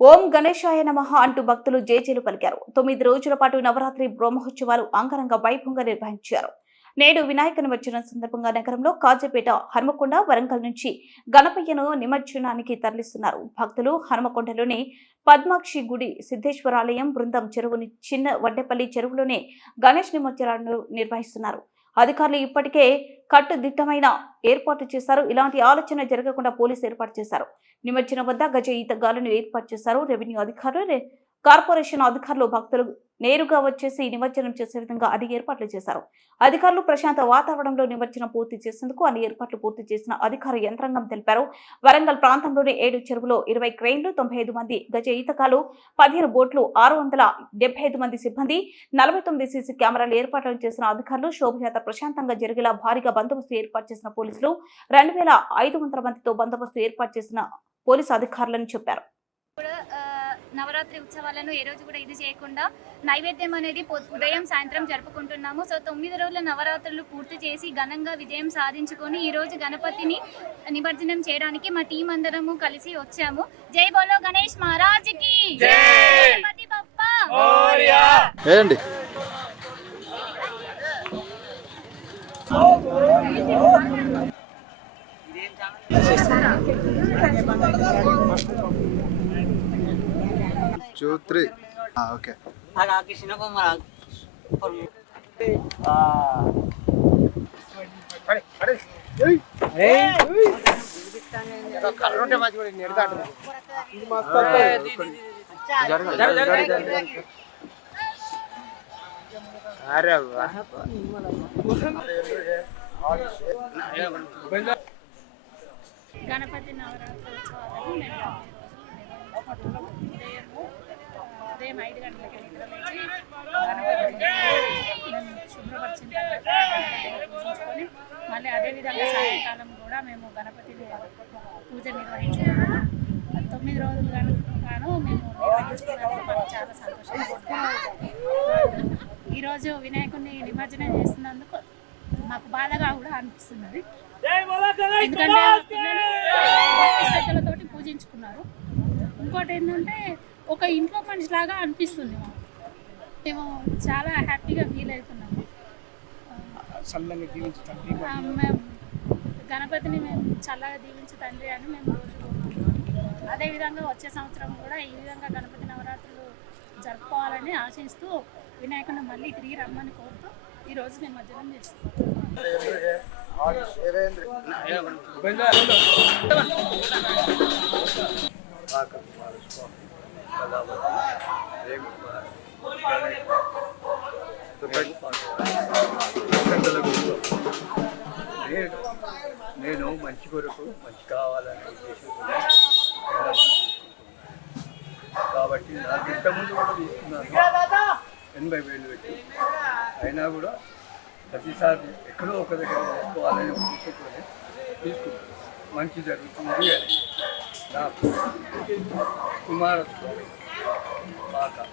ఓం గణేశాయ నమః అంటూ భక్తులు జేజేలు పలికారు. 9 రోజుల పాటు నవరాత్రి బ్రహ్మోత్సవాలు అంగరంగ వైభవంగా నిర్వహించారు. నేడు వినాయక నిమజ్జనం సందర్భంగా నగరంలో కాజీపేట, హనుమకొండ, వరంగల్ నుంచి గణపయ్యను నిమజ్జనానికి తరలిస్తున్నారు. భక్తులు హనుమకొండలోని పద్మాక్షి గుడి, సిద్ధేశ్వరాలయం, బృందం చెరువుని చిన్న వడ్డేపల్లి చెరువులోనే గణేష్ నిమజ్జనాలను నిర్వహిస్తున్నారు. అధికారులు ఇప్పటికే కట్టుదిట్టమైన ఏర్పాటు చేశారు. ఇలాంటి ఆలోచన జరగకుండా పోలీసు ఏర్పాటు చేశారు. నిమజ్జనం వద్ద గజ ఈతగాళ్లను ఏర్పాటు చేశారు. రెవెన్యూ అధికారులు, కార్పొరేషన్ అధికారులు భక్తులు నేరుగా వచ్చేసి నిమజ్జనం చేసే విధంగా అన్ని ఏర్పాట్లు చేశారు. అధికారులు ప్రశాంత వాతావరణంలో నిమజ్జనం పూర్తి చేసేందుకు అన్ని ఏర్పాట్లు పూర్తి చేసిన అధికార యంత్రాంగం తెలిపారు. వరంగల్ ప్రాంతంలోని 7 చెరువులో 20 క్రెయిన్లు, 95 మంది గజ ఈతకాలు, 15 బోట్లు, 675 మంది సిబ్బంది, 49 సీసీ కెమెరాలు ఏర్పాట్లు చేసిన అధికారులు, శోభయాత్ర ప్రశాంతంగా జరిగేలా భారీగా బందోబస్తు ఏర్పాటు చేసిన పోలీసులు 2500 మందితో బందోబస్తు ఏర్పాటు చేసిన పోలీసు అధికారులను చెప్పారు. నవరాత్రి ఉత్సవాలను ఏ రోజు కూడా ఇది చేయకుండా నైవేద్యం అనేది ఉదయం సాయంత్రం జరుపుకుంటున్నాము. సో 9 రోజుల నవరాత్రులు పూర్తి చేసి ఘనంగా విజయం సాధించుకొని ఈ రోజు గణపతిని నిమజ్జనం చేయడానికి మా టీం అందరము కలిసి వచ్చాము. జై బోలో గణేష్ మహారాజ్ కి జై, గణపతి బప్పా మోరియా. ఓకే. గణపతి నవరాత్రి ఉత్సవాలను ఉదయం 5 గంటలకి నిద్రలేచి గణపతిని మేము శుభ్రపరిచిన తర్వాత పూజించుకొని మళ్ళీ అదేవిధంగా సాయంకాలం కూడా మేము గణపతిని పూజ నిర్వహించుకున్నాము. 9 రోజులు గాను మేము నిర్వహించుకున్నందుకు మాకు చాలా సంతోషంగా. ఈరోజు వినాయకుడిని నిమజ్జనం చేస్తున్నందుకు మాకు బాధగా కూడా అనిపిస్తున్నది. ఎందుకంటే శ్రద్ధలతోటి పూజించుకున్నారు. ఇంకోటి ఏంటంటే ఒక ఇంట్లో మనిషిలాగా అనిపిస్తుంది. మేము చాలా హ్యాపీగా ఫీల్ అవుతున్నాము. మేము గణపతిని మేము చల్లగా దీవించు తండ్రి అని మేము రోజు కోరుకుంటున్నాము. అదేవిధంగా వచ్చే సంవత్సరం కూడా ఈ విధంగా గణపతి నవరాత్రులు జరుపుకోవాలని ఆశిస్తూ వినాయకుడిని మళ్ళీ తిరిగి రమ్మని కోరుతూ ఈరోజు నిమజ్జనం చేస్తున్నాం. నేను మంచి కొరకు మంచి కావాలనే ఉద్దేశంతో కాబట్టి నాకు ఇంతకుముందు కూడా తీసుకున్నాను 80,000 పెట్టి. అయినా కూడా ప్రతిసారి ఎక్కడో ఒక దగ్గర తీసుకోవాలనే ఉద్దేశంతో తీసుకున్నాను. మంచి జరుగుతుంది అని నాకు కుమారస్వామి బాగా